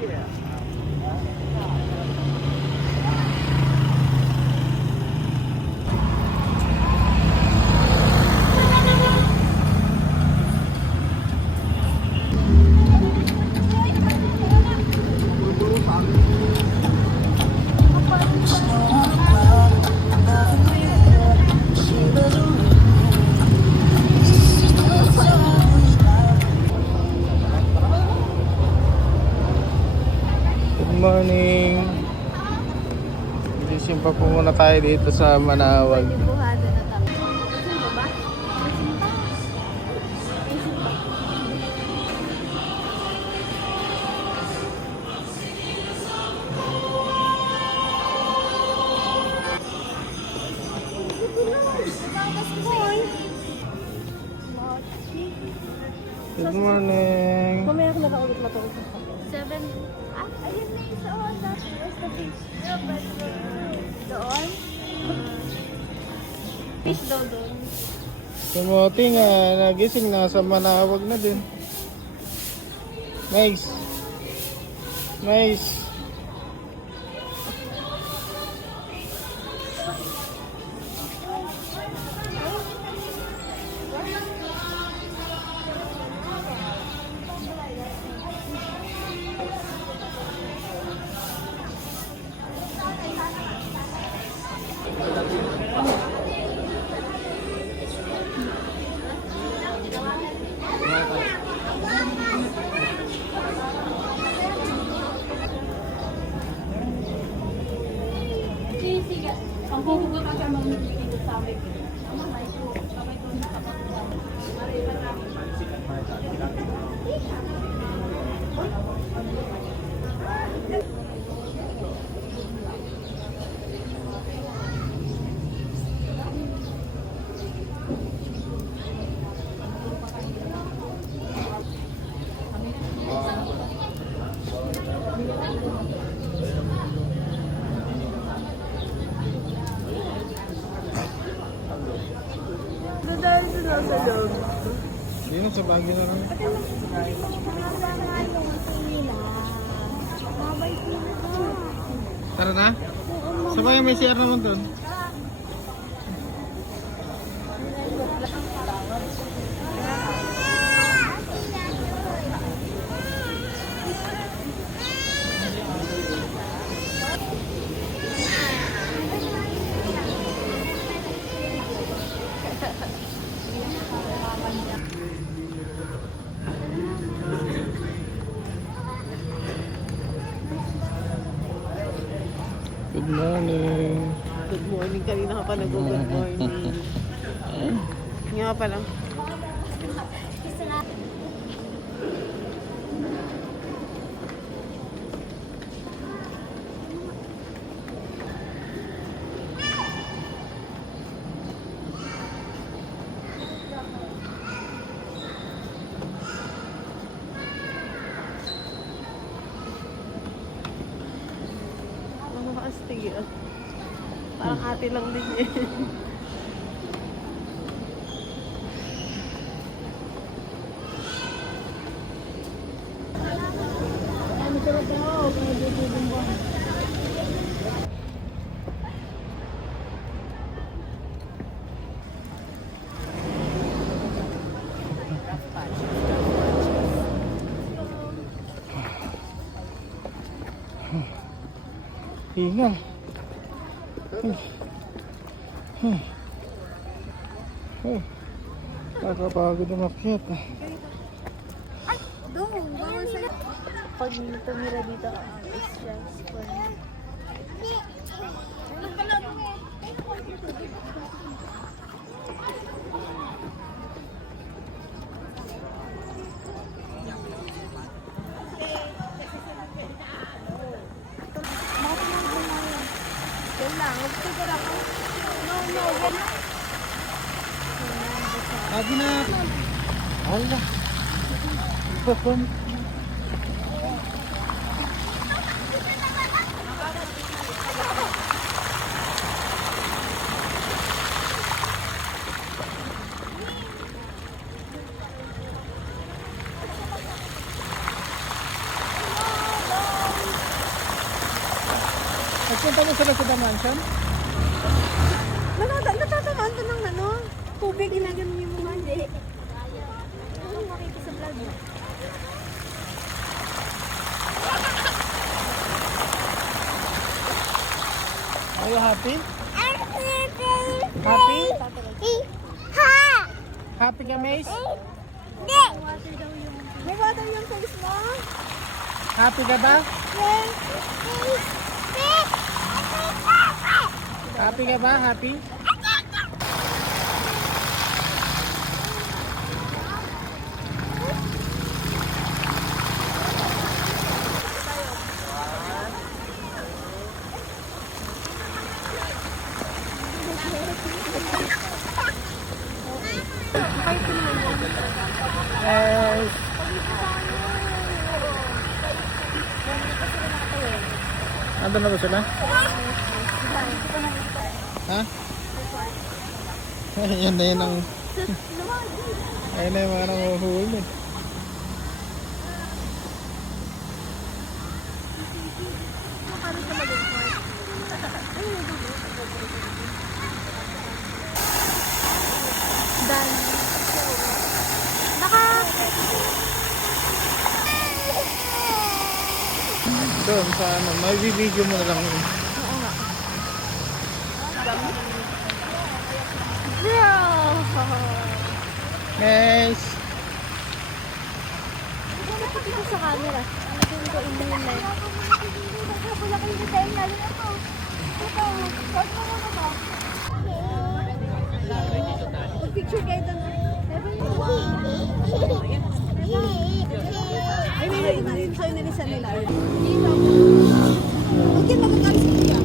Good morning. Gising pa po muna tayo dito sa Manawag. Good morning. Mamaya ako nakaulit matulog. 7. Ah, ayun na yung sa Honda. Where's the fish? Doon? Fish daw doon. Kamote nga, nagising na sa Manawag na din. Nice. Nice. Ang pupugot ang kamang dito sa amin. Dahil doon sa loob. Yun, sa bagay na lang. Tara na. Sabay may CR naman doon. Good morning. Good morning. Kanina ka pa nag-good morning. Nga pa lang. Astig ah. Parang ate lang din eh. Hingal. Nakapagod na makyat. Doon, bawal sa'yo. Pag tumira dito, is just for... Lagi na. Allah. Pagpapun. Punta mo sila sa The Mansion? Natatamaan to ng ano? Tubig, ginagano yung mga hindi. Ano makikita sa vlog mo? Are you happy? Happy? Ha! Happy ka, Mace? Hindi! May water yung face mo? Happy ka ba? Happy ka ba? Happy? Yes. Nandun na ba sila? Ha? Yan na yun ang... Ayun na yung mga nanguhuli. Doon sa ano, may video mo na lang yun. Guys! Dito sa camera. Hindi ko in-mail na yun. Wala kayo na tayo lalo na to. Ito, short mo muna ba? Mag-picture kayo doon. Ay, may sa'yo na nisa nila. Okay, magkakalis ko niya.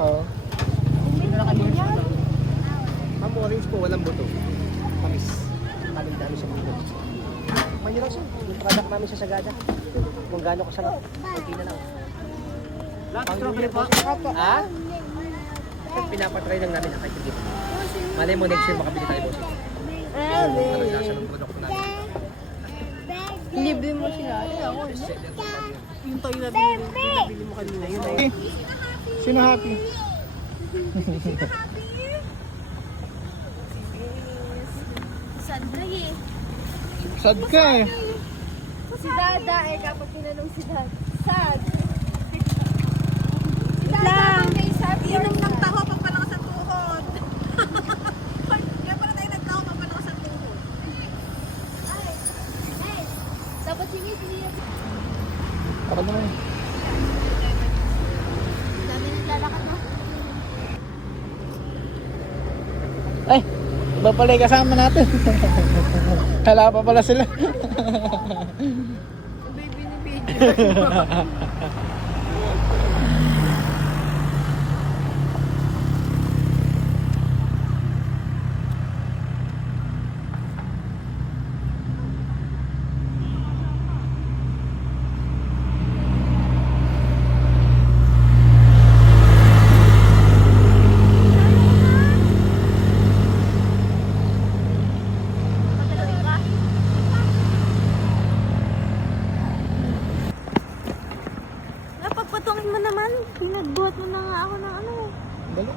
Oo. Ma'am, orange po, walang buto. Tamis. Tamis dami sa buto. Mahirap siya. Yung product namin sa Sagada. Kung gaano kasarap. Kunti na lang. Strawberry po? Ha? Pinapatry lang namin ang kaitigit. Malay mo, next year makabili tayo boss. Ano yung nasa ng product namin? Libre mo sila. Yung tayo na binili mo kanina. Yun na yun. Sino happy? Sandra eh. Sad ka eh. Si Dada eh, kapag tinanong si Dada. Sad. Lang. Inom ng taho pampalakas ang tuhod. Kaya pala tayo nagtaho pampalakas ang tuhod. Dapat sige, Ako naman. dami naglalakad na. Ay! Iba pala yung kasama natin. Kala pa pala sila. Baby ni Pedro. Napagpatungin mo naman. Pinagbuhat mo na nga ako ng ano. Dalo.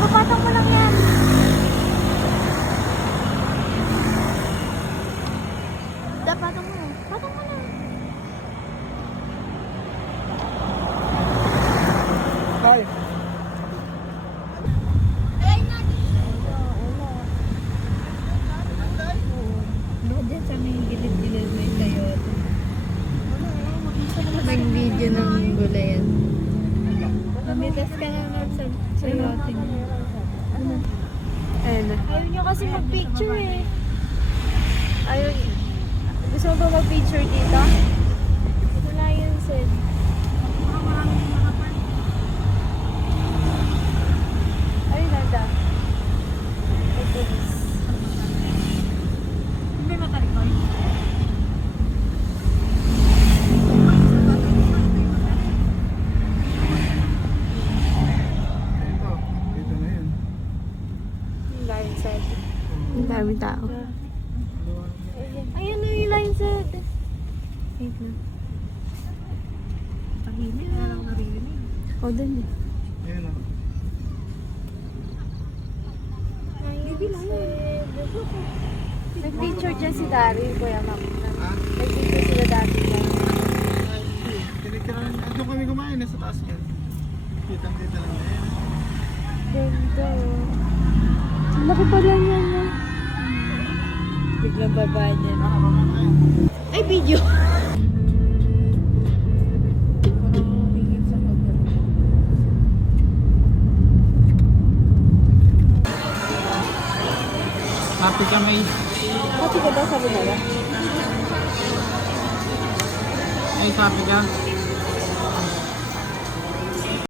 Papatong mo lang yan. Patong mo. Patong mo na. Hi. Diyan sa may gilid-gilid may sayote. Nag-video ng gulayan. Mamitas ka na sa sayote. Ayun na. Ayaw nyo kasi mag-picture eh. Ayaw. Gusto mo ba mag-picture dito? Wala yun, Sid. Ayun na da. May matalikoy. Dito na yun. Ang daming sad. Ang daming tao. Ayun na yung line set. Wait na. Tahimik na lang narinig. O, dun eh. Ayun o. Line set. Nag-picture dyan si Daryl, Kuya Mac. Ha? Nag-picture sila dati dyan. Doon kami kumain, nasa taas yan. Kitang-kita lang na yan. Ganda. Ang laki pa lang yan. Biglang baba niya. Ay, video! Happy ka may... Happy ka daw, sabi nila. Ay, happy ka?